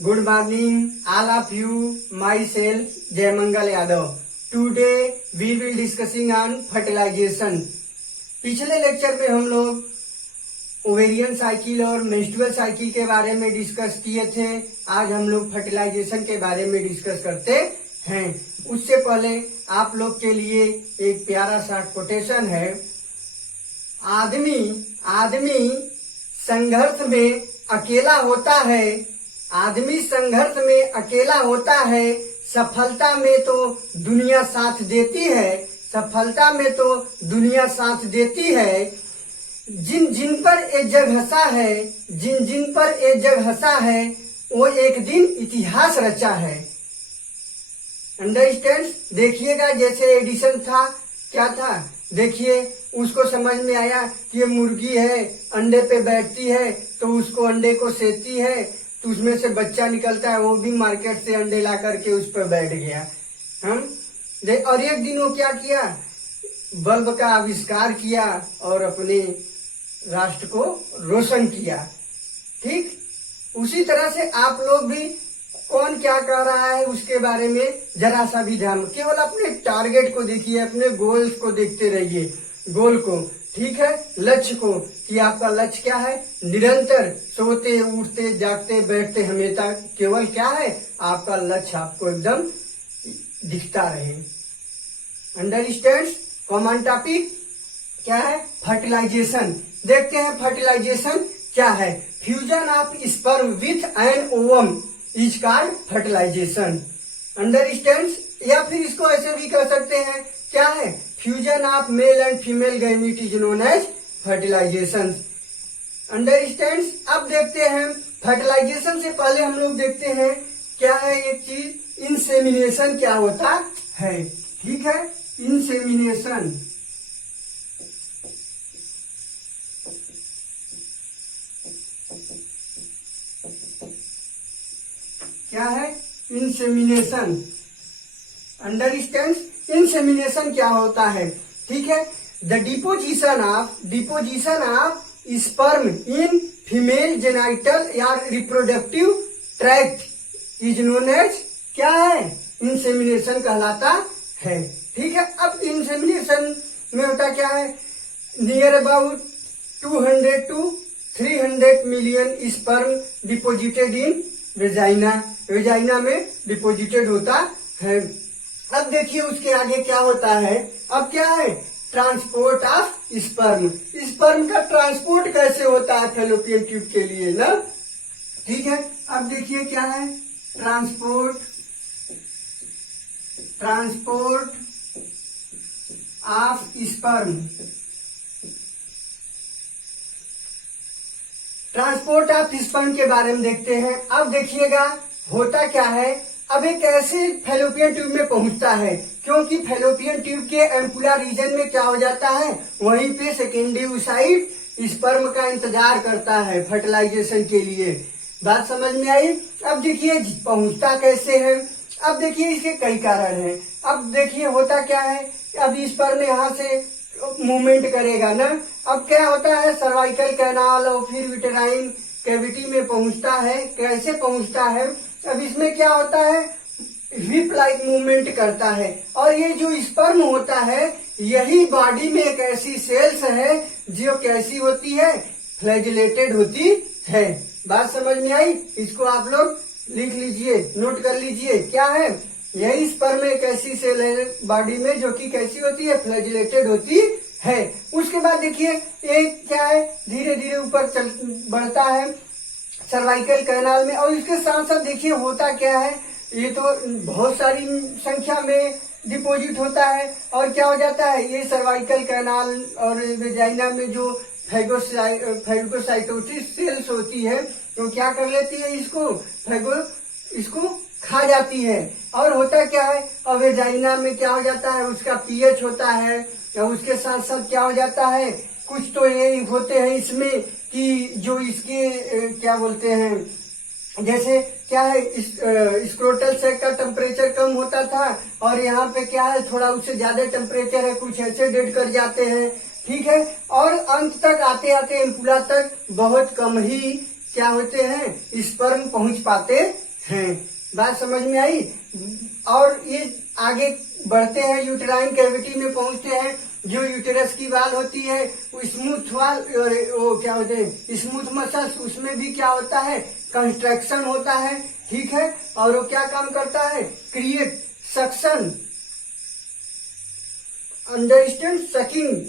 Good morning, all of you. Myself, Jaimangal Yadav. Today we will discussing on fertilization. पिछले lecture में हम लोग ovarian cycle और menstrual cycle के बारे में डिस्कस किए थे। आज हम लोग फर्टिलाइजेशन के बारे में डिस्कस करते हैं। उससे पहले आप लोग के लिए एक प्यारा सा कोटेशन है। आदमी संघर्ष में अकेला होता है, आदमी संघर्ष में अकेला होता है, सफलता में तो दुनिया साथ देती है, सफलता में तो दुनिया साथ देती है। जिन जिन पर ये जग हंसा है, जिन जिन पर ये जग हंसा है, वो एक दिन इतिहास रचा है। अंडरस्टैंड? देखिएगा, जैसे एडिशन था, क्या था, देखिए उसको समझ में आया कि ये मुर्गी है, अंडे पे बैठती है, तो उसको अंडे को सेती है, तो उसमें से बच्चा निकलता है, वो भी मार्केट से अंडे ला करके उस पर बैठ गया। और एक दिन वो क्या किया, बल्ब का आविष्कार किया और अपने राष्ट्र को रोशन किया। ठीक उसी तरह से आप लोग भी कौन क्या कर रहा है उसके बारे में जरा सा भी ध्यान, केवल अपने टारगेट को देखिए, अपने गोल्स को देखते रहिए, गोल को, ठीक है, लक्ष्य को, कि आपका लक्ष्य क्या है। निरंतर सोते उठते जागते बैठते हमेशा केवल क्या है, आपका लक्ष्य आपको एकदम दिखता रहे। अंडरस्टैंड? कॉमन टॉपिक क्या है, फर्टिलाइजेशन। देखते हैं फर्टिलाइजेशन क्या है। Fusion of sperm with an ovum is called fertilisation. Understand? या फिर इसको ऐसे भी कह सकते हैं, क्या है, fusion of male and female gamete is known as fertilisation. Understand? अब देखते हैं फर्टिलाइजेशन से पहले हम लोग देखते हैं क्या है एक चीज, इंसेमिनेशन क्या होता है। ठीक है, इंसेमिनेशन क्या है, इंसेमिनेशन। अंडरस्टैंड? इंसेमिनेशन क्या होता है, ठीक है, the deposition of sperm in female genital या reproductive tract is known as क्या है, इंसेमिनेशन कहलाता है। ठीक है, अब इंसेमिनेशन में होता क्या है, near about 200 to 300 million sperm deposited in vagina में डिपोजिटेड होता है। अब देखिए उसके आगे क्या होता है, अब क्या है, ट्रांसपोर्ट ऑफ स्पर्म का ट्रांसपोर्ट कैसे होता है फैलोपियन ट्यूब के लिए ना। ठीक है, अब देखिए क्या है, transport of sperm. Transport of sperm के बारे में देखते हैं। अब देखिएगा होता क्या है, अब एक ऐसे फैलोपियन ट्यूब में पहुंचता है, क्योंकि फैलोपियन ट्यूब के एम्पुला रीजन में क्या हो जाता है, वहीं पे सेकेंडरी ओसाइट स्पर्म का इंतजार करता है फर्टिलाइजेशन के लिए। बात समझ में आई? अब देखिए पहुंचता कैसे है। अब देखिए इसके कई कारण हैं। अब देखिए होता क्या है, अब स्पर्म यहाँ से मूवमेंट करेगा ना। अब क्या होता है, सर्वाइकल कैनाल और फिर यूटेराइन कैविटी में पहुंचता है। कैसे पहुंचता है, अब इसमें क्या होता है, हिप लाइक मूवमेंट करता है, और ये जो स्पर्म होता है यही बॉडी में एक ऐसी सेल्स है जो कैसी होती है, फ्लैजिलेटेड होती है। बात समझ में आई? इसको आप लोग लिख लीजिए, नोट कर लीजिए, क्या है, यही स्पर्म एक ऐसी सेल है बॉडी में जो कि कैसी होती है, फ्लैजिलेटेड होती है। उसके बाद देखिए एक क्या है, धीरे धीरे ऊपर बढ़ता है सर्वाइकल कैनाल में, और इसके साथ साथ देखिए होता क्या है, ये तो बहुत सारी संख्या में डिपोजिट होता है, और क्या हो जाता है, ये सर्वाइकल कैनाल और वेजाइना में जो फैगोसाइटोसिस सेल्स होती है, तो क्या कर लेती है, इसको खा जाती है। और होता क्या है, और वेजाइना में क्या हो जाता है, उसका पीएच होता है, और उसके साथ साथ क्या हो जाता है, कुछ तो ये होते हैं इसमें कि जो इसके क्या बोलते हैं, जैसे क्या है, स्क्रोटल सेक का टेम्परेचर कम होता था और यहाँ पे क्या है, थोड़ा उससे ज्यादा टेम्परेचर है, कुछ ऐसे डेड कर जाते हैं। ठीक है, और अंत तक आते आते एम्पुला तक बहुत कम ही क्या होते हैं, स्पर्म पहुंच पाते हैं। बात समझ में आई। और ये आगे बढ़ते हैं, यूटेराइन कैविटी में पहुंचते हैं। जो यूटेरस की वाल होती है वो स्मूथ वाल, वो क्या होते हैं स्मूथ मसल्स, उसमें भी क्या होता है कंस्ट्रक्शन होता है। ठीक है, और वो क्या काम करता है क्रिएट सक्शन, अंडरस्टैंड सकिंग,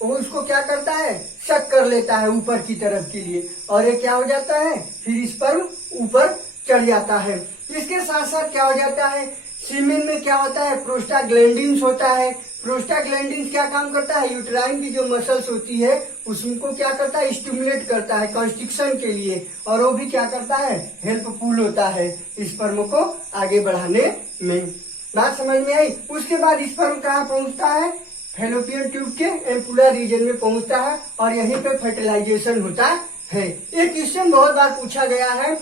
वो उसको क्या करता है शक कर लेता है ऊपर की तरफ के लिए, और ये क्या हो जाता है फिर स्पर्म ऊपर चढ़ जाता है। इसके साथ साथ क्या हो जाता है सीमेन में क्या होता है प्रोस्टाग्लैंडिन्स होता है। प्रोस्टाग्लैंडिन्स क्या काम करता है यूटेराइन की जो मसल्स होती है उसको क्या करता है स्टिमुलेट करता है कंस्ट्रक्शन के लिए, और वो भी क्या करता है हेल्पफुल होता है स्पर्म को आगे बढ़ाने में। बात समझ में आई। उसके बाद स्पर्म कहाँ पहुंचता है फैलोपियन ट्यूब के एम्पुलर रीजन में पहुंचता है, और यहीं पे फर्टिलाइजेशन होता है। एक क्वेश्चन बहुत बार पूछा गया है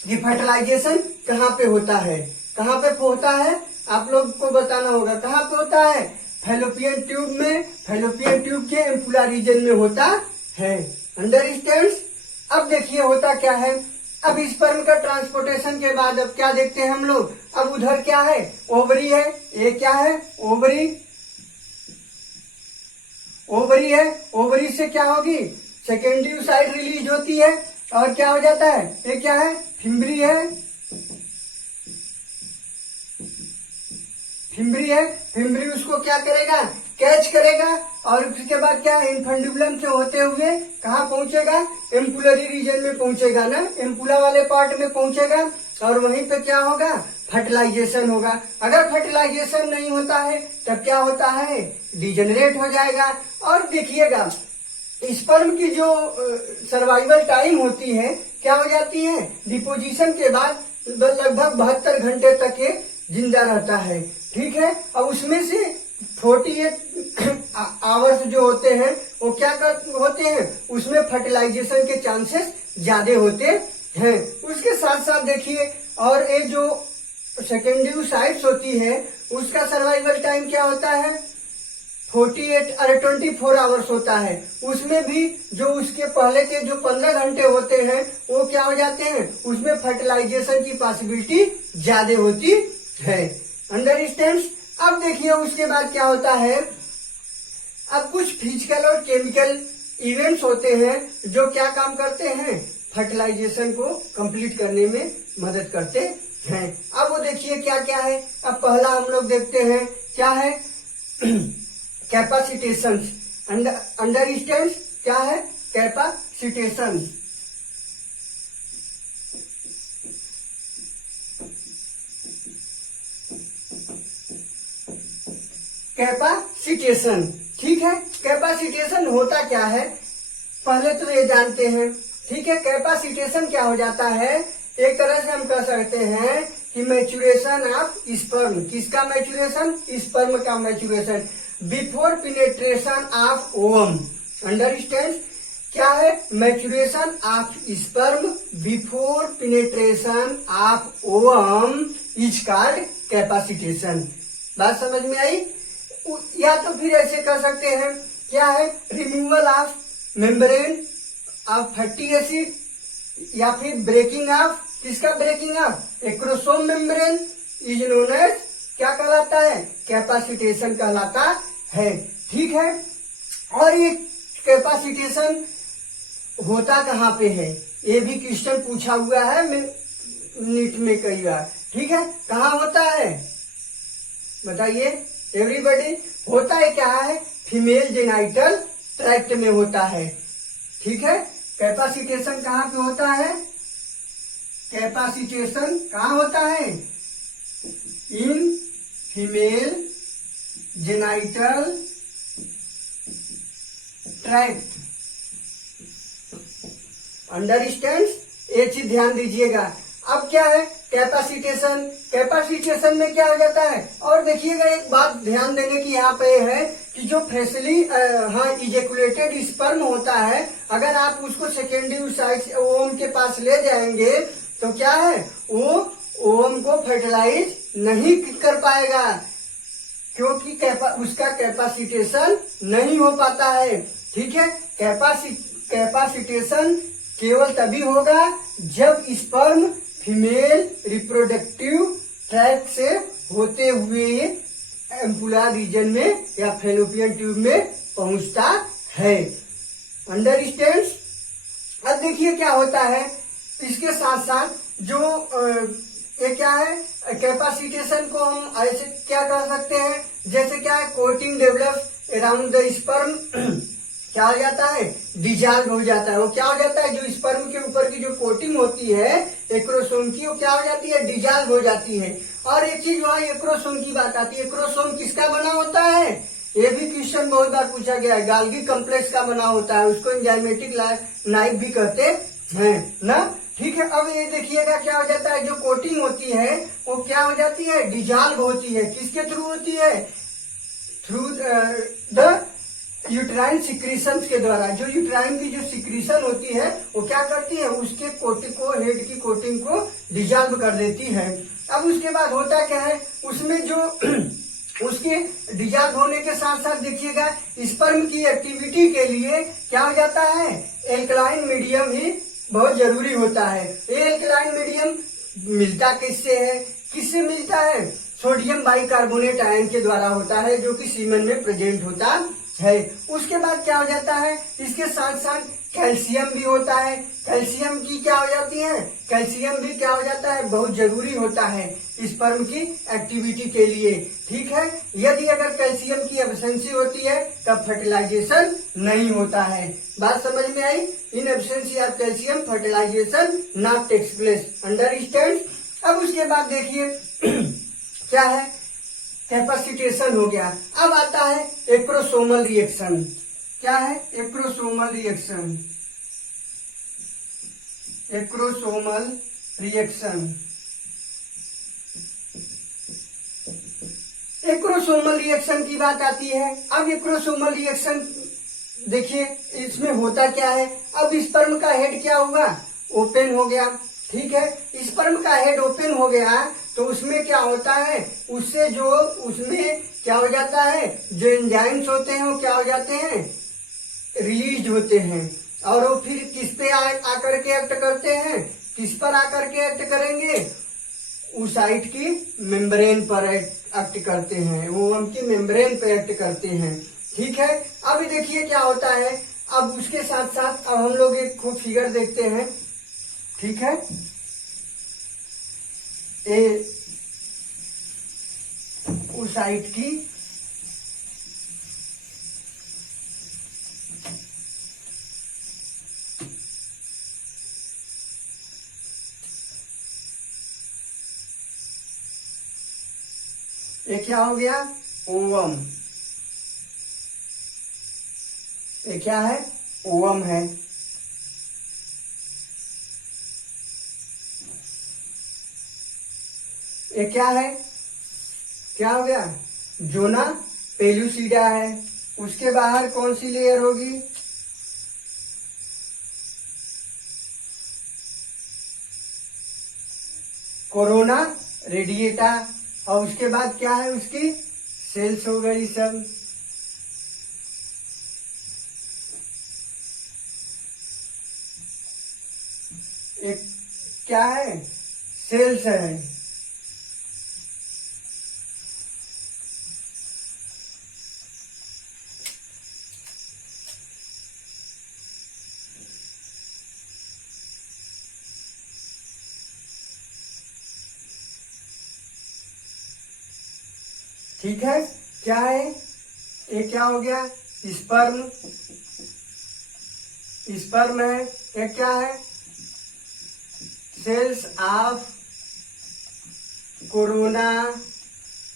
कि फर्टिलाइजेशन कहाँ पे होता है, कहाँ पे होता है आप लोग को बताना होगा। कहाँ पे होता है फैलोपियन ट्यूब में, फैलोपियन ट्यूब के एम्पुलर रीजन में होता है। अंडरस्टैंड। अब देखिए होता क्या है, अब स्पर्म का ट्रांसपोर्टेशन के बाद अब क्या देखते हैं हम लोग, अब उधर क्या है ओवरी है, ये क्या है ओवरी, ओवरी है, ओवरी से क्या होगी सेकेंडरी साइड रिलीज होती है, और क्या हो जाता है ये क्या है फिम्बरी है, फिम्बरी है, फिम्बरी उसको क्या करेगा कैच करेगा, और उसके बाद क्या इन्फंडुलम से होते हुए कहाँ पहुंचेगा एम्पुलरी रीजन में पहुंचेगा ना, एम्पुला वाले पार्ट में पहुंचेगा, और वहीं पे क्या होगा फर्टिलाइजेशन होगा। अगर फर्टिलाइजेशन नहीं होता है तब क्या होता है डिजेनरेट हो जाएगा। और देखिएगा स्पर्म की जो सर्वाइवल टाइम होती है क्या हो जाती है डिपोजिशन के बाद लगभग 72 घंटे तक ये जिंदा रहता है। ठीक है, और उसमें से 48 आवर्स जो होते हैं वो क्या होते हैं उसमें फर्टिलाइजेशन के चांसेस ज्यादा होते हैं। उसके साथ साथ देखिए और ये जो सेकेंडरी साइट्स होती है उसका सर्वाइवल टाइम क्या होता है 24 आवर्स होता है। उसमें भी जो उसके पहले के जो 15 घंटे होते हैं वो क्या हो जाते हैं उसमें फर्टिलाइजेशन की पॉसिबिलिटी ज्यादा होती है। अंडरस्टैंड। अब देखिए उसके बाद क्या होता है, अब कुछ फिजिकल और केमिकल इवेंट्स होते हैं जो क्या काम करते हैं फर्टिलाइजेशन को कंप्लीट करने में मदद करते हैं। अब वो देखिए क्या क्या है। अब पहला हम लोग देखते हैं क्या है कैपेसिटेशन। अंडरस्टैंड क्या है कैपेसिटेशन। कैपेसिटेशन ठीक है, कैपेसिटेशन होता क्या है पहले तो ये जानते हैं। ठीक है, कैपेसिटेशन क्या हो जाता है एक तरह से हम कह सकते हैं कि मैच्योरेशन ऑफ स्पर्म। किसका मैच्योरेशन स्पर्म का maturation before penetration of ovum. Understand क्या है maturation of sperm before penetration of ovum is called capacitation. बात समझ में आई। या तो फिर ऐसे कर सकते हैं क्या है removal of membrane of fatty acid, या फिर ब्रेकिंग ऑफ किसका breaking of acrosome membrane is known as क्या कहलाता है कैपेसिटेशन कहलाता है। ठीक है, और ये कैपेसिटेशन होता कहाँ पे है ये भी क्वेश्चन पूछा हुआ है नीट में कई बार। ठीक है, कहाँ होता है बताइए एवरीबॉडी। होता है क्या है फीमेल जेनाइटल ट्रैक्ट में होता है। ठीक है, कैपेसिटेशन कहाँ पे होता है कैपेसिटेशन कहाँ होता है इन फीमेल जेनाइटल ट्रैक्ट। अंडरस्टैंड ये चीज ध्यान दीजिएगा। अब क्या है कैपेसिटेशन, कैपेसिटेशन में क्या हो जाता है। और देखिएगा एक बात ध्यान देने की यहाँ पे है कि जो फ्रेशली इजेकुलेटेड स्पर्म होता है अगर आप उसको सेकेंडरी साइड ओवम के पास ले जाएंगे तो क्या है वो ओवम को फर्टिलाइज नहीं कर पाएगा क्योंकि उसका कैपेसिटेशन नहीं हो पाता है। ठीक है, कैपेसिटेशन केवल तभी होगा जब स्पर्म फीमेल रिप्रोडक्टिव ट्रैक्ट से होते हुए एम्पुला रीजन में या फैलोपियन ट्यूब में पहुंचता है। अंडरस्टैंड्स। अब देखिए क्या होता है, इसके साथ साथ जो ये क्या है, कैपेसिटेशन को हम ऐसे क्या कर सकते हैं, जैसे क्या है, coating develop around the sperm क्या हो जाता है, डिजॉल्व हो जाता है। वो क्या हो जाता है, जो स्पर्म के ऊपर की जो कोटिंग होती है एक्रोसोम की, वो क्या हो जाती है, डिजॉल्व हो जाती है। और एक चीज वहां एक्रोसोम की बात आती है, एक्रोसोम किसका बना होता है, ये भी क्वेश्चन बहुत बार पूछा गया है, गाल्गी कम्प्लेक्स का बना होता है, उसको एंजाइमेटिक नाइफ भी कहते हैं ना। ठीक है, अब ये देखिएगा क्या हो जाता है, जो कोटिंग होती है वो क्या हो जाती है, डिजॉल्व होती है। किसके थ्रू होती है, थ्रू द यूट्राइन सिक्रीशन के द्वारा। जो यूट्राइन की जो सिक्रीशन होती है वो क्या करती है, उसके कोटिंग को, हेड की कोटिंग को डिजॉल्व कर देती है। अब उसके बाद होता क्या है, उसमें जो उसके डिजॉल्व होने के साथ साथ देखिएगा स्पर्म की एक्टिविटी के लिए क्या हो जाता है, एल्कलाइन मीडियम ही बहुत जरूरी होता है। ये एल्कलाइन मीडियम मिलता किससे है, किससे मिलता है, सोडियम बाइकार्बोनेट आयन के द्वारा होता है, जो कि सीमेन में प्रेजेंट होता है। उसके बाद क्या हो जाता है, इसके साथ साथ कैल्शियम भी होता है। कैल्शियम की क्या हो जाती है, कैल्शियम भी क्या हो जाता है, बहुत जरूरी होता है स्पर्म की एक्टिविटी के लिए। ठीक है, यदि अगर कैल्शियम की एब्सेंसी होती है तब फर्टिलाइजेशन नहीं होता है। बात समझ में आई, in absence of calcium fertilisation not takes place. Understand. अब उसके बाद देखिए क्या है, कैपेसिटेशन हो गया। अब आता है एक्रोसोमल रिएक्शन। क्या है, acrosomal reaction. Acrosomal reaction, acrosomal reaction की बात आती है। अब एक्रोसोमल रिएक्शन देखिए इसमें होता क्या है, अब स्पर्म का हेड क्या हुआ, ओपन हो गया। ठीक है, स्पर्म का हेड ओपन हो गया तो उसमें क्या होता है, उससे जो उसमें क्या हो जाता है, जो एंजाइम्स होते हैं वो क्या हो जाते हैं, रिलीज होते हैं। और वो फिर किस पे आकर के एक्ट करते हैं, किस पर आकर के एक्ट करेंगे, उस साइट की मेम्ब्रेन पर एक्ट करते हैं, वो उनकी मेम्ब्रेन पे एक्ट करते हैं। ठीक है, अब देखिए क्या होता है, अब उसके साथ साथ अब हम लोग एक खूब फिगर देखते हैं। ठीक है, उस साइट की ये क्या हो गया, ओवम। ये क्या है, ओवम है। ये क्या है, क्या हो गया, जोना पेलुसिडा है। उसके बाहर कौन सी लेयर होगी, कोरोना रेडिएटा। और उसके बाद क्या है, उसकी सेल्स हो गई सब। एक क्या है, सेल्स है। ठीक है, क्या है, ये क्या हो गया, स्पर्म। स्पर्म है। ये क्या है, cells of corona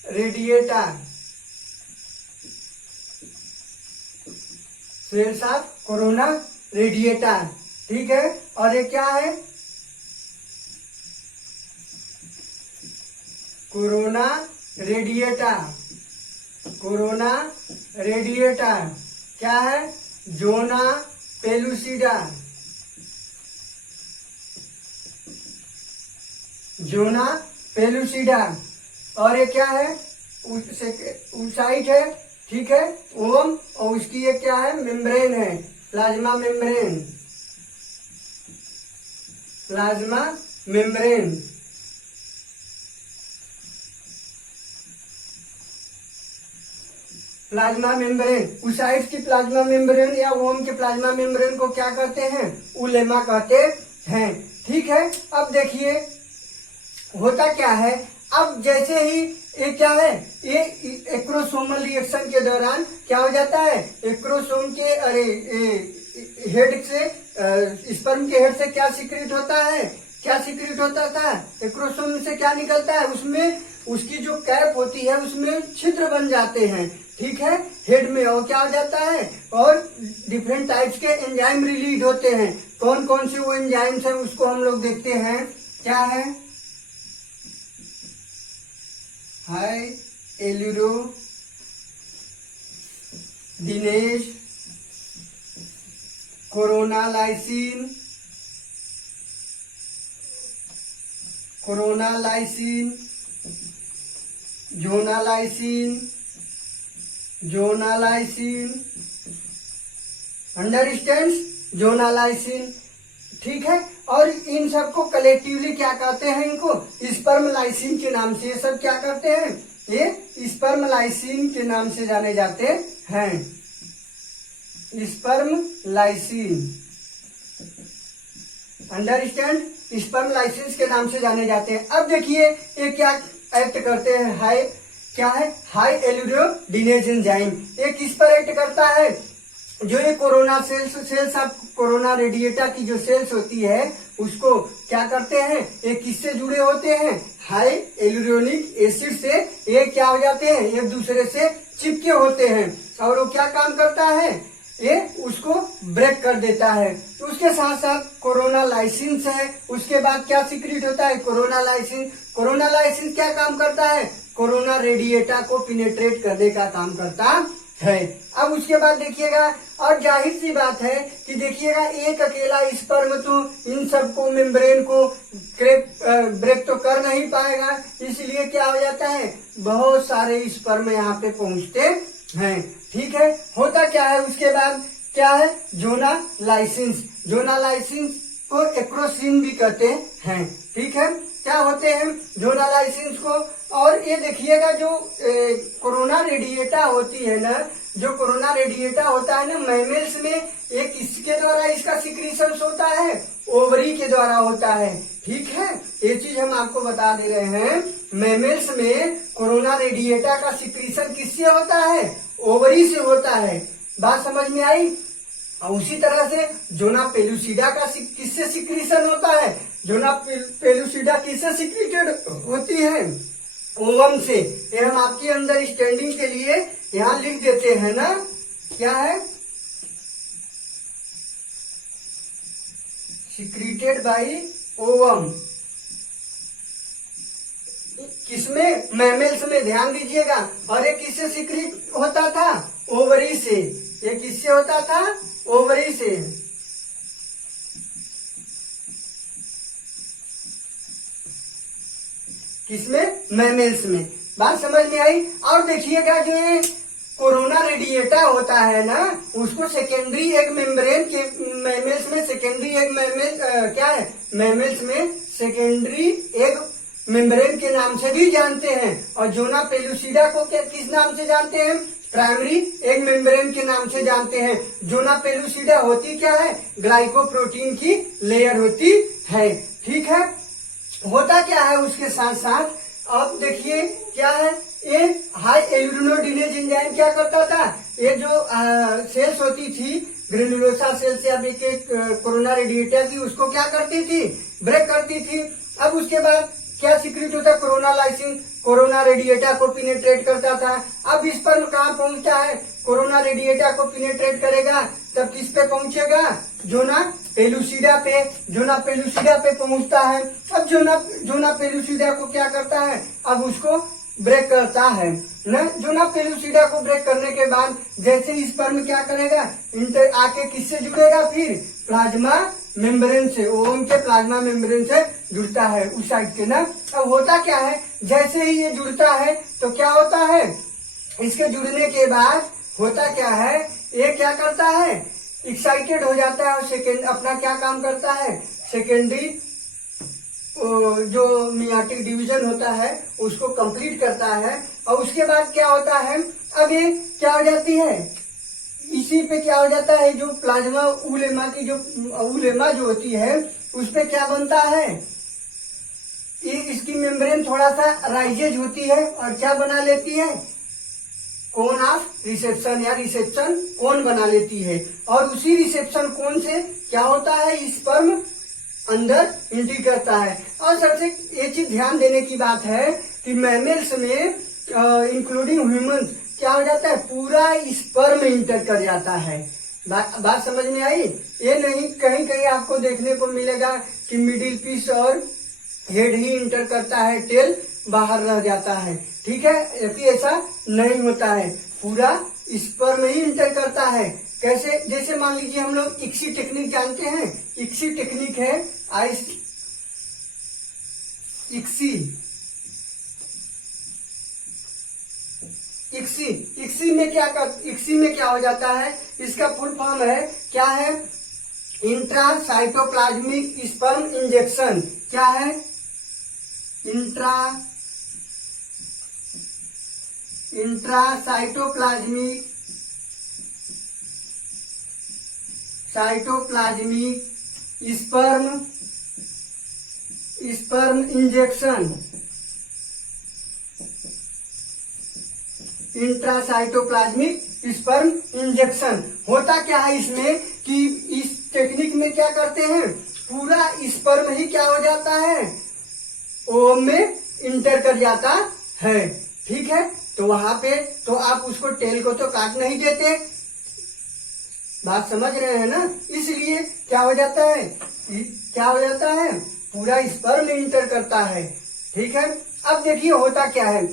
radiata. Cells of corona radiata. ठीक है, और ये क्या है, कोरोना रेडिएटा। कोरोना रेडिएटा क्या है, जोना पेलुसिडा। Zona pellucida. और ये क्या है, साइट है। ठीक है, ओम। और उसकी ये क्या है, मेम्ब्रेन है, plasma membrane. Plasma membrane, plasma membrane, oocytes की प्लाज्मा मेम्ब्रेन या वोम के प्लाज्मा मेम्ब्रेन को क्या कहते हैं? उलेमा कहते हैं। ठीक है, अब देखिए होता क्या है, अब जैसे ही ये क्या है, ये एक्रोसोमल रिएक्शन के दौरान क्या हो जाता है, एक्रोसोम के हेड से स्पर्म के हेड से क्या सीक्रेट होता है, क्या सीक्रेट होता था, एक्रोसोम से क्या निकलता है, उसमें उसकी जो कैप होती है उसमें छिद्र बन जाते हैं। ठीक है, हेड में, और क्या हो जाता है, और डिफरेंट टाइप्स के एंजाइम रिलीज होते हैं। कौन कौन से वो एंजाइम्स हैं उसको हम लोग देखते हैं। क्या है, हाई एल्यूरोडिनेज, कोरोनालाइसिन, जोनालाइसिन, अंडरस्टैंड्स, जोनालाइसिन। ठीक है, और इन सबको कलेक्टिवली क्या कहते हैं, इनको स्पर्मलाइसिन के नाम से, ये सब क्या करते हैं, ये स्पर्मलाइसिन के नाम से जाने जाते हैं, स्पर्मलाइसिन, अंडरस्टैंड, स्पर्मलाइसिन के नाम से जाने जाते हैं। अब देखिए ये क्या एक्ट करते हैं, क्या है, हाई एल्यूरोडिनेज एंजाइम। ये किस पर एक्ट करता है, जो ये corona cells of corona radiata की जो सेल्स होती है उसको क्या करते हैं, ये किससे जुड़े होते हैं, हाई एल्यूरोनिक एसिड से ये क्या हो जाते हैं, एक दूसरे से चिपके होते हैं, और वो क्या काम करता है, ये उसको ब्रेक कर देता है। तो उसके साथ साथ कोरोनालाइसिन है, उसके बाद क्या सीक्रेट होता है, कोरोनालाइसिन क्या काम करता है, कोरोना रेडिएटा को पिनेट्रेट करने का काम करता है। अब उसके बाद देखिएगा, और जाहिर सी बात है कि देखिएगा एक अकेला स्पर्म तो इन सबको मेम्ब्रेन को ब्रेक तो कर नहीं पाएगा, इसलिए क्या हो जाता है, बहुत सारे स्पर्म यहाँ पे पहुंचते हैं। ठीक है, होता क्या है, उसके बाद क्या है, जोनालाइसिन को एक्रोसिन भी कहते हैं। ठीक है, क्या होते हैं जोनालाइसिन को, और ये देखिएगा जो कोरोना रेडिएटा होती है ना, जो कोरोना रेडिएटा होता है ना मैमल्स में, ये किसके द्वारा इसका सिक्रीशन होता है, ओवरी के द्वारा होता है। ठीक है, ये चीज हम आपको बता दे रहे हैं, मैमल्स में कोरोना रेडिएटा का सिक्रीशन किससे होता है, ओवरी से होता है। बात समझ में आई। उसी तरह से जोना पेलुसिडा का किससे सिक्रीशन होता है, जोना पेलुसिडा किससे सिक्रीटेड होती है, ओवम से। ये हम आपकी अंडरस्टैंडिंग के लिए यहाँ लिख देते हैं ना, क्या है, सिक्रीटेड बाई ओवम। किसमें, मैमल्स में, ध्यान दीजिएगा। और ये किससे सिक्रीट होता था, ओवरी से। ये किससे होता था, ओवरी से। किसमें, मैमल्स में। बात समझ में आई। और देखिएगा जो ये कोरोना रेडिएटा होता है ना, उसको सेकेंडरी एग मेम्ब्रेन के मैमल्स में, सेकेंडरी एग क्या है, मैमल्स में सेकेंडरी एग मेम्ब्रेन के नाम से भी जानते हैं। और जोना पेलुसिडा को किस नाम से जानते हैं, प्राइमरी एग मेम्ब्रेन के नाम से जानते हैं। जोना पेलुसिडा होती क्या है, ग्लाइकोप्रोटीन की लेयर होती है। ठीक है, होता क्या है उसके साथ साथ, अब देखिए क्या है, ये हाई एल्यूरोडिनेज एंजाइम क्या करता था, ये जो सेल्स होती थी ग्रेनुलोसा सेल्स या कोरोना रेडिएटा की, उसको क्या करती थी, ब्रेक करती थी। अब उसके बाद क्या सीक्रेट होता है, कोरोनालाइसिन, कोरोना रेडिएटा को पिनेट्रेट करता था। अब इस पर कहाँ पहुंचता है, कोरोना रेडिएटा को पिनेट्रेट करेगा तब किस पे पहुंचेगा, जोना पेलुसिडा पे, जोना पेलुसिडा पे पहुंचता है। अब जोना पेलुसिडा को क्या करता है, अब उसको ब्रेक करता है न। जोना पेलुसिडा को ब्रेक करने के बाद जैसे स्पर्म क्या करेगा, आके किससे जुड़ेगा, फिर प्लाज्मा मेम्ब्रेन से, ओवम के प्लाज्मा मेम्ब्रेन से जुड़ता है उस साइड के ना। अब होता क्या है, जैसे ही ये जुड़ता है तो क्या होता है, इसके जुड़ने के बाद होता क्या है, ये क्या करता है, एक्साइटेड हो जाता है और अपना क्या काम करता है, सेकेंडरी जो मियाटिक डिवीजन होता है उसको कंप्लीट करता है। और उसके बाद क्या होता है, अब ये क्या हो जाती है, इसी पे क्या हो जाता है, जो प्लाज्मा उलेमा की जो उलेमा जो होती है उस पे क्या बनता है, ये इसकी मेम्ब्रेन थोड़ा सा राइजेज होती है और क्या बना लेती है, कोन ऑफ रिसेप्शन या रिसेप्शन कोन बना लेती है। और उसी रिसेप्शन कोन से क्या होता है, स्पर्म अंदर एंट्री करता है। और सबसे ये चीज ध्यान देने की बात है कि मैमल्स में इंक्लूडिंग ह्यूमंस क्या हो जाता है, पूरा स्पर्म इंटर कर जाता है। बात समझ में आई? ये नहीं कहीं कहीं आपको देखने को मिलेगा कि मिडिल पीस और हेड ही इंटर करता है, टेल बाहर रह जाता है। ठीक है, जबकि ऐसा नहीं होता है, पूरा स्पर्म ही इंटर करता है। कैसे, जैसे मान लीजिए हम लोग इक्सी टेक्निक जानते हैं, इक्सी टेक्निक है इक्सी में क्या हो जाता है, इसका फुल फॉर्म है, क्या है, इंट्रासाइटोप्लाज्मिक स्पर्म इंजेक्शन। क्या है, intracytoplasmic sperm injection. Intracytoplasmic sperm injection होता क्या है इसमें कि इस टेक्निक में क्या करते हैं, पूरा स्पर्म ही क्या हो जाता है, ओवम में इंटर कर जाता है। ठीक है, तो वहां पे तो आप उसको टेल को तो काट नहीं देते, बात समझ रहे हैं ना। इसलिए क्या हो जाता है, पूरा स्पर्म इंटर करता है। ठीक है, अब देखिए होता क्या है,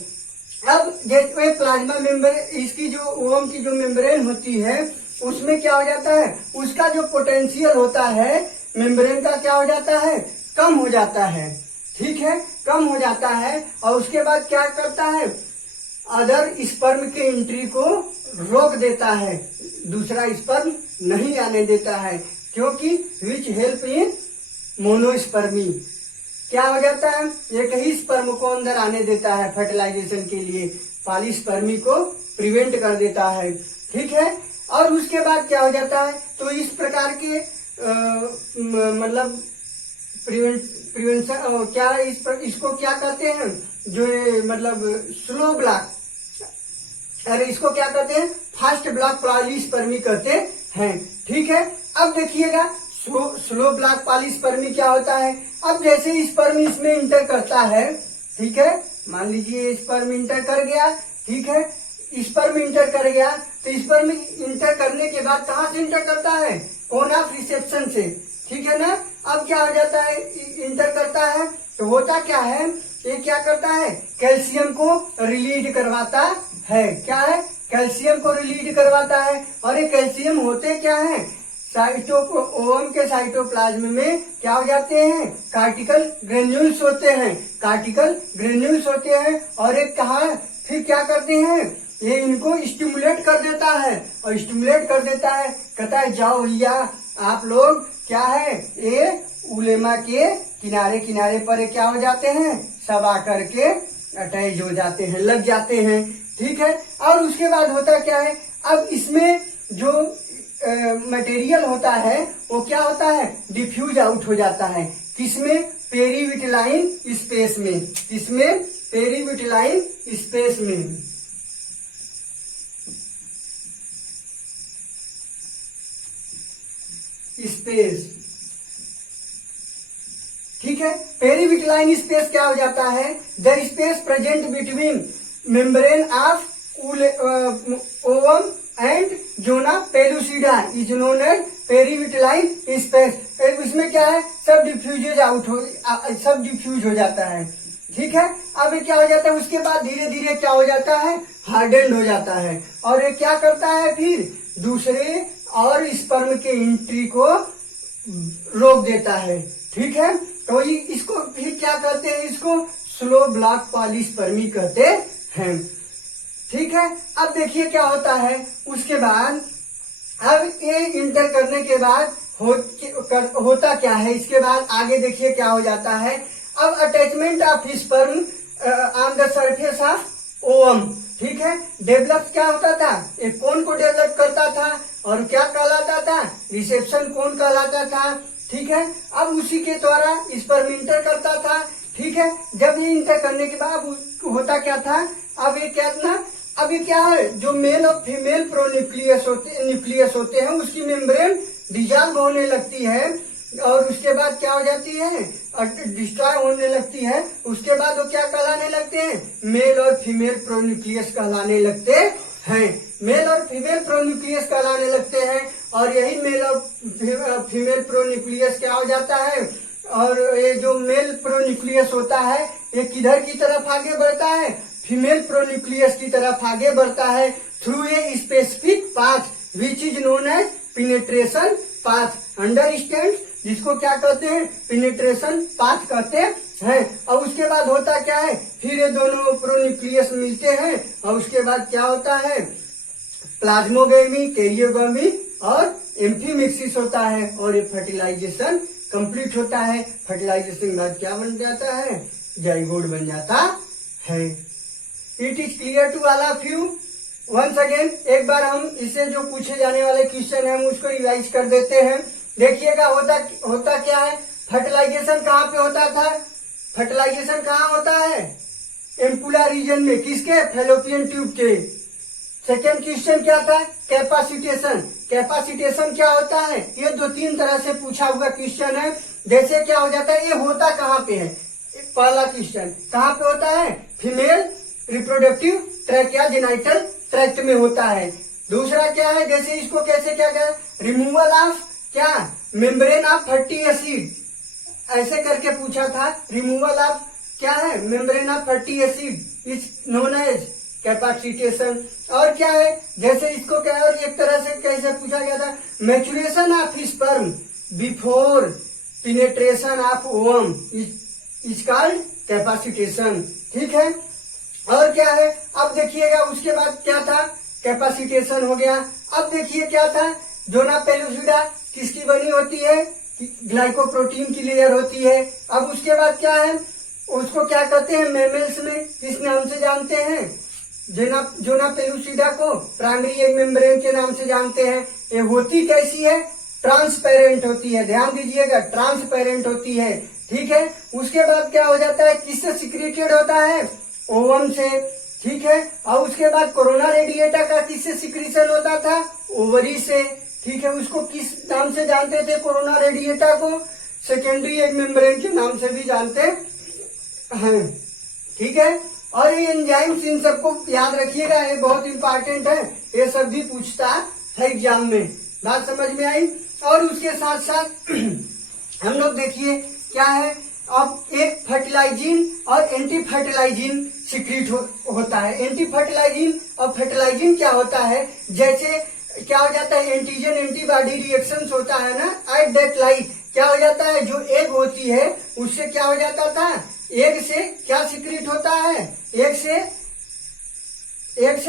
अब जैसे प्लाज्मा मेम्ब्रेन, इसकी जो ओवम की जो मेम्ब्रेन होती है उसमें क्या हो जाता है, उसका जो पोटेंशियल होता है मेम्ब्रेन का क्या हो जाता है, कम हो जाता है। ठीक है, कम हो जाता है और उसके बाद क्या करता है, अदर स्पर्म के एंट्री को रोक देता है, दूसरा स्पर्म नहीं आने देता है, क्योंकि विच हेल्प इन मोनोस्पर्मी। क्या हो जाता है, एक ही स्पर्म को अंदर आने देता है फर्टिलाइजेशन के लिए, पॉलीस्पर्मी को प्रिवेंट कर देता है। ठीक है, और उसके बाद क्या हो जाता है, तो इस प्रकार के मतलब प्रिवेंशन क्या इसको क्या कहते हैं, जो मतलब स्लो ब्लॉक, अरे इसको क्या कहते हैं, फास्ट ब्लॉक पॉलीस्पर्मी कहते हैं। ठीक है, अब देखिएगा स्लो ब्लॉक पॉलीस्पर्मी क्या होता है, अब जैसे स्पर्म इसमें इंटर करता है, ठीक है, मान लीजिए स्पर्म इंटर कर गया, ठीक है, स्पर्म इंटर कर गया, तो स्पर्म इंटर करने के बाद कहाँ से इंटर करता है, कोन ऑफ रिसेप्शन से। ठीक है ना, अब क्या हो जाता है, इंटर करता है तो होता क्या है, ये क्या करता है, कैल्शियम को रिलीज करवाता है। क्या है, कैल्शियम को रिलीज करवाता है। और ये कैल्शियम होते क्या है, ओवम के साइटोप्लाज्म में क्या हो जाते हैं, कार्टिकल ग्रेन्यूल्स होते हैं, और एक कहा फिर क्या करते हैं, ये इनको स्टिमुलेट कर देता है, और स्टिमुलेट कर देता है, कहता है जाओ भैया आप लोग क्या है, ये उलेमा के किनारे किनारे पर क्या हो जाते हैं, सब आकर के अटैच हो जाते हैं, लग जाते हैं। ठीक है, और उसके बाद होता क्या है, अब इसमें जो मटेरियल होता है वो क्या होता है, डिफ्यूज आउट हो जाता है, किसमें, पेरीविटिलाइन स्पेस में, किसमें, पेरीविटिलाइन स्पेस में। स्पेस, ठीक है, पेरीविटिलाइन स्पेस क्या हो जाता है, the space present between membrane of ovum and zona pellucida is known as perivitelline space. इसमें क्या है, सब डिफ्यूज हो जाता है। ठीक है, अब ये क्या हो जाता है, उसके बाद धीरे धीरे क्या हो जाता है, हार्डेंड हो जाता है, और ये क्या करता है, फिर दूसरे और स्पर्म के एंट्री को रोक देता है। ठीक है, तो इसको फिर क्या कहते हैं, इसको स्लो ब्लॉक पॉलीस्पर्मी कहते हैं। ठीक है, अब देखिए क्या होता है, उसके बाद अब ये इंटर करने के बाद होता क्या है, इसके बाद आगे देखिए क्या हो जाता है, अब attachment of sperm on the surface of ovum, ठीक है। डेवलप क्या होता था, एक कोन को डेवलप करता था और क्या कहलाता था, रिसेप्शन कोन कहलाता था, ठीक है। अब उसी के द्वारा स्पर्म इंटर करता था, ठीक है। जब ये इंटर करने के बाद होता क्या था, अब ये क्या ना, अब ये क्या है, जो मेल और फीमेल प्रोन्यूक्लियस होते हैं उसकी मेम्ब्रेन डिजॉल्व होने लगती है और उसके बाद क्या हो जाती है, डिस्ट्रॉय होने लगती है। उसके बाद वो क्या कहलाने लगते हैं, मेल और फीमेल प्रोन्यूक्लियस कहलाने लगते हैं। मेल और फीमेल प्रोन्यूक्लियस कहलाने लगते हैं और यही मेल और फीमेल प्रोन्यूक्लियस क्या हो जाता है, और ये जो मेल प्रोन्यूक्लियस होता है ये किधर की तरफ आगे बढ़ता है, फीमेल प्रोन्यूक्लियस की तरफ आगे बढ़ता है through a specific path which is known as penetration path. Understand, जिसको क्या कहते हैं, पिनेट्रेशन पाथ कहते हैं। और उसके बाद होता क्या है, फिर ये दोनों प्रोन्यूक्लियस मिलते हैं और उसके बाद क्या होता है, प्लाज्मोगेमी, कैरियोगेमी और एम्फीमिक्सिस होता है और ये फर्टिलाइजेशन कंप्लीट होता है। फर्टिलाइजेशन के बाद क्या बन जाता है, जाइगोट बन जाता है। It is clear to all of you. Once again एक बार हम इससे जो पूछे जाने वाले क्वेश्चन है हम उसको रिवाइज कर देते हैं। देखिएगा होता क्या है, फर्टिलाइजेशन कहाँ पे होता था, फर्टिलाइजेशन कहाँ होता है, एम्पुला रीजन में, किसके, फैलोपियन ट्यूब के। सेकेंड क्वेश्चन क्या था, कैपेसिटेशन। कैपेसिटेशन क्या होता है, ये 2-3 तरह से पूछा हुआ क्वेश्चन है। जैसे क्या हो जाता है, ये होता कहाँ पे है, पहला क्वेश्चन कहाँ पे होता है, फीमेल रिप्रोडक्टिव ट्रैक्ट या जेनाइटल ट्रैक्ट में होता है। दूसरा क्या है, जैसे इसको कैसे क्या क्या, रिमूवल ऑफ क्या, मेम्ब्रेन ऑफ फैटी एसिड, ऐसे करके पूछा था। रिमूवल ऑफ क्या है, membrane of fatty acid is known as capacitation. और क्या है, जैसे इसको क्या है, और एक तरह से कैसे पूछा गया था, maturation of sperm before penetration of ovum is called capacitation, ठीक है। और क्या है, अब देखिएगा उसके बाद क्या था, कैपेसिटेशन हो गया। अब देखिए क्या था, जोना पेलुसिडा किसकी बनी होती है, ग्लाइकोप्रोटीन की लेयर होती है। अब उसके बाद क्या है, उसको क्या कहते हैं, मेमल्स में किस नाम से जानते हैं, जोना पेलुसिडा को प्राइमरी एग मेम्ब्रेन के नाम से जानते हैं। ये होती कैसी है, ट्रांसपेरेंट होती है, ध्यान दीजिएगा, ट्रांसपेरेंट होती है, ठीक है। उसके बाद क्या हो जाता है, किससे सिक्रेटेड होता है, ओवम से, ठीक है। और उसके बाद कोरोना रेडिएटा का किससे सिक्रीशन होता था, ओवरी से, ठीक है। उसको किस नाम से जानते थे, कोरोना रेडिएटा को सेकेंडरी एग मेम्ब्रेन के नाम से भी जानते हैं, ठीक है। और ये एंजाइम्स, इन सबको याद रखिएगा, ये बहुत इंपॉर्टेंट है, ये सब भी पूछता है एग्जाम में, बात समझ में आई। और उसके साथ साथ हम लोग देखिए क्या है, अब एक फर्टिलाइजिन और एंटी फर्टिलाइजिन सिक्रीट होता है। एंटी फर्टिलाइजिन और फर्टिलाइजिन क्या होता है, जैसे क्या हो जाता है, एंटीजन एंटीबॉडी रिएक्शंस होता है ना, एट दैट लाइट क्या हो जाता है, जो एग होती है उससे क्या हो जाता था, एग से क्या सिक्रीट होता है, एग से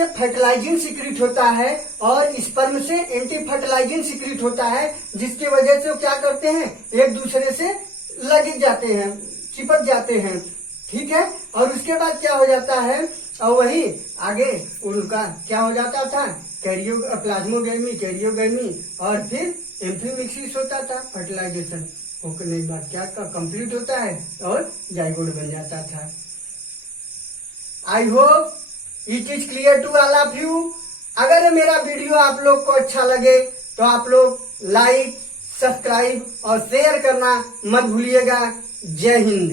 फर्टिलाइजिन सिक्रीट होता है और स्पर्म से एंटी फर्टिलाइजिन सिक्रीट होता है, जिसकी वजह से वो क्या करते हैं, एक दूसरे से लग जाते हैं, चिपक जाते हैं, ठीक है। और उसके बाद क्या हो जाता है, और वही आगे उनका क्या हो जाता था, प्लाज्मोगेमी, कैरियोगेमी और फिर एम्फीमिक्सिस होता था। फर्टिलाइजेशन होने के बाद क्या कंप्लीट होता है और जाइगोट बन जाता था। I hope it is clear to all of you. अगर मेरा वीडियो आप लोग को अच्छा लगे तो आप लोग लाइक, सब्सक्राइब और शेयर करना मत भूलिएगा। जय हिंद।